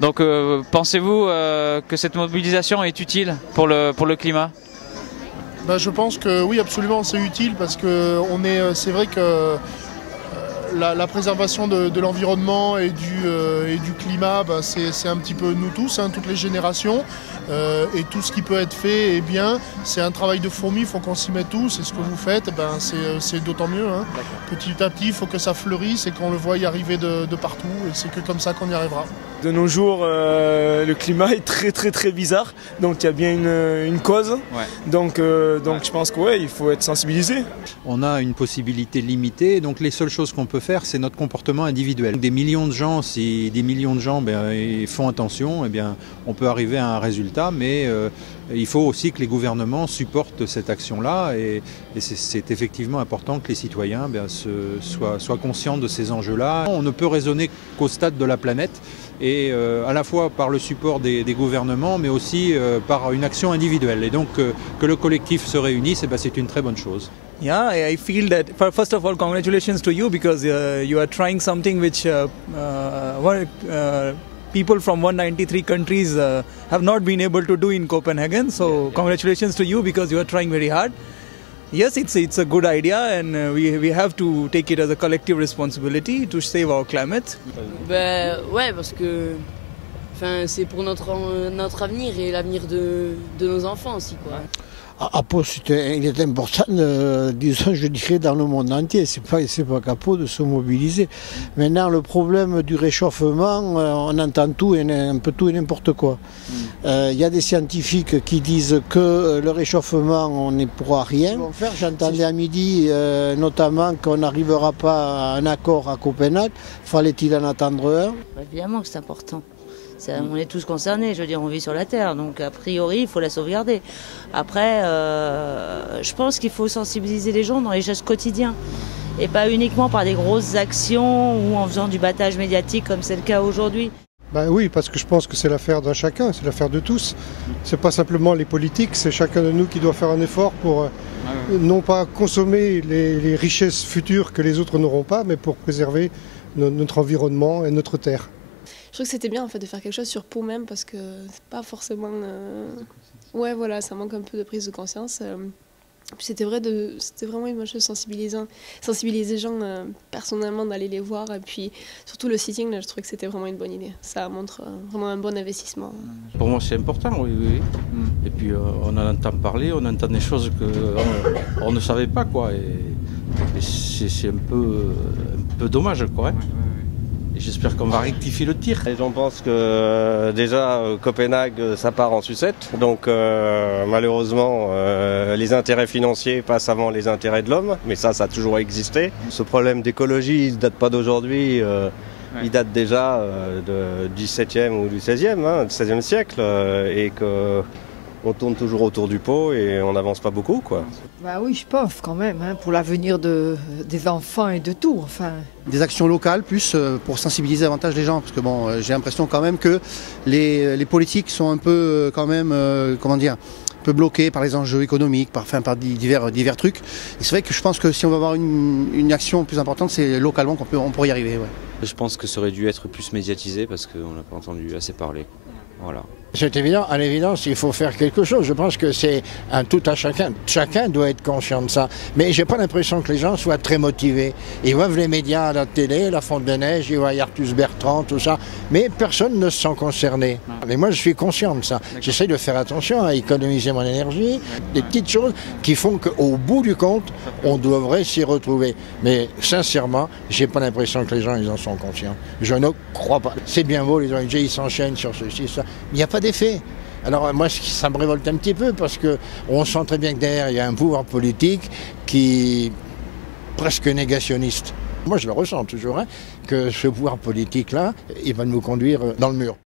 Donc pensez-vous que cette mobilisation est utile pour le climat ? Je pense que oui, absolument, c'est utile parce que c'est vrai que la préservation de l'environnement et du climat, c'est un petit peu nous tous, toutes les générations. Et tout ce qui peut être fait est bien. C'est un travail de fourmi, il faut qu'on s'y mette tous. Et ce que vous faites, c'est d'autant mieux. Petit à petit, il faut que ça fleurisse et qu'on le voie y arriver de partout. Et c'est que comme ça qu'on y arrivera. De nos jours, le climat est très bizarre. Donc il y a bien une cause. Ouais. Donc je pense qu'il faut être sensibilisé. On a une possibilité limitée. Donc les seules choses qu'on peut faire, c'est notre comportement individuel. Des millions de gens, si des millions de gens ils font attention, on peut arriver à un résultat. Mais il faut aussi que les gouvernements supportent cette action-là et c'est effectivement important que les citoyens soient conscients de ces enjeux-là. On ne peut raisonner qu'au stade de la planète et à la fois par le support des gouvernements mais aussi par une action individuelle. Et donc que le collectif se réunisse, c'est une très bonne chose. Yeah, I feel that, first of all, congratulations to you because you are trying something which people from 193 countries have not been able to do in Copenhagen. So congratulations to you because you are trying very hard. Yes, it's a good idea and we have to take it as a collective responsibility to save our climate. Ouais, parce que c'est pour notre avenir et l'avenir de nos enfants aussi, quoi. À Pau, il est important, disons, je dirais, dans le monde entier. C'est pas qu'à Pau de se mobiliser. Maintenant, le problème du réchauffement, on entend tout et un peu tout et n'importe quoi. Il y a des scientifiques qui disent que le réchauffement, on n'y pourra rien. J'entendais à midi, notamment, qu'on n'arrivera pas à un accord à Copenhague. Fallait-il en attendre un ? Évidemment que c'est important. On est tous concernés, je veux dire, on vit sur la Terre, donc a priori, il faut la sauvegarder. Après, je pense qu'il faut sensibiliser les gens dans les gestes quotidiens, et pas uniquement par des grosses actions ou en faisant du battage médiatique comme c'est le cas aujourd'hui. Oui, parce que je pense que c'est l'affaire d'un chacun, c'est l'affaire de tous. C'est pas simplement les politiques, c'est chacun de nous qui doit faire un effort pour non pas consommer les richesses futures que les autres n'auront pas, mais pour préserver notre environnement et notre terre. Je trouve que c'était bien en fait de faire quelque chose sur Pau même parce que c'est pas forcément... Ouais voilà, ça manque un peu de prise de conscience. Puis c'était vraiment une bonne chose sensibiliser les gens personnellement, d'aller les voir. Et puis surtout le sitting, là, je trouvais que c'était vraiment une bonne idée. Ça montre vraiment un bon investissement. Pour moi c'est important, oui. Et puis on en entend parler, on entend des choses qu'on ne savait pas, quoi. Et c'est un peu dommage, quoi. J'espère qu'on va rectifier le tir. Les gens pensent que déjà Copenhague ça part en sucette, donc malheureusement les intérêts financiers passent avant les intérêts de l'homme, mais ça a toujours existé. Ce problème d'écologie il ne date pas d'aujourd'hui, il date déjà du 17e ou du 16e, du 16e siècle, et qu'on tourne toujours autour du pot et on n'avance pas beaucoup, quoi. Oui, je pense quand même, pour l'avenir des enfants et de tout, enfin. Des actions locales plus pour sensibiliser davantage les gens, parce que j'ai l'impression quand même que les politiques sont un peu quand même, un peu bloqués par les enjeux économiques, par divers trucs. Et c'est vrai que je pense que si on va avoir une action plus importante, c'est localement qu'on pourrait y arriver. Ouais. Je pense que ça aurait dû être plus médiatisé parce qu'on n'a pas entendu assez parler. Voilà. C'est évident, à l'évidence, il faut faire quelque chose. Je pense que c'est un tout à chacun. Chacun doit être conscient de ça. Mais j'ai pas l'impression que les gens soient très motivés. Ils voient les médias à la télé, la Fonte des Neiges, ils voient Artus Bertrand, tout ça. Mais personne ne se sent concerné. Mais moi, je suis conscient de ça. J'essaie de faire attention à économiser mon énergie. Des petites choses qui font qu'au bout du compte, on devrait s'y retrouver. Mais sincèrement, j'ai pas l'impression que les gens ils en sont conscients. Je ne crois pas. C'est bien beau, les ONG, ils s'enchaînent sur ceci, ça. Il n'y a pas d'effet. Alors moi, ça me révolte un petit peu parce qu'on sent très bien que derrière, il y a un pouvoir politique qui est presque négationniste. Moi, je le ressens toujours, que ce pouvoir politique-là, il va nous conduire dans le mur.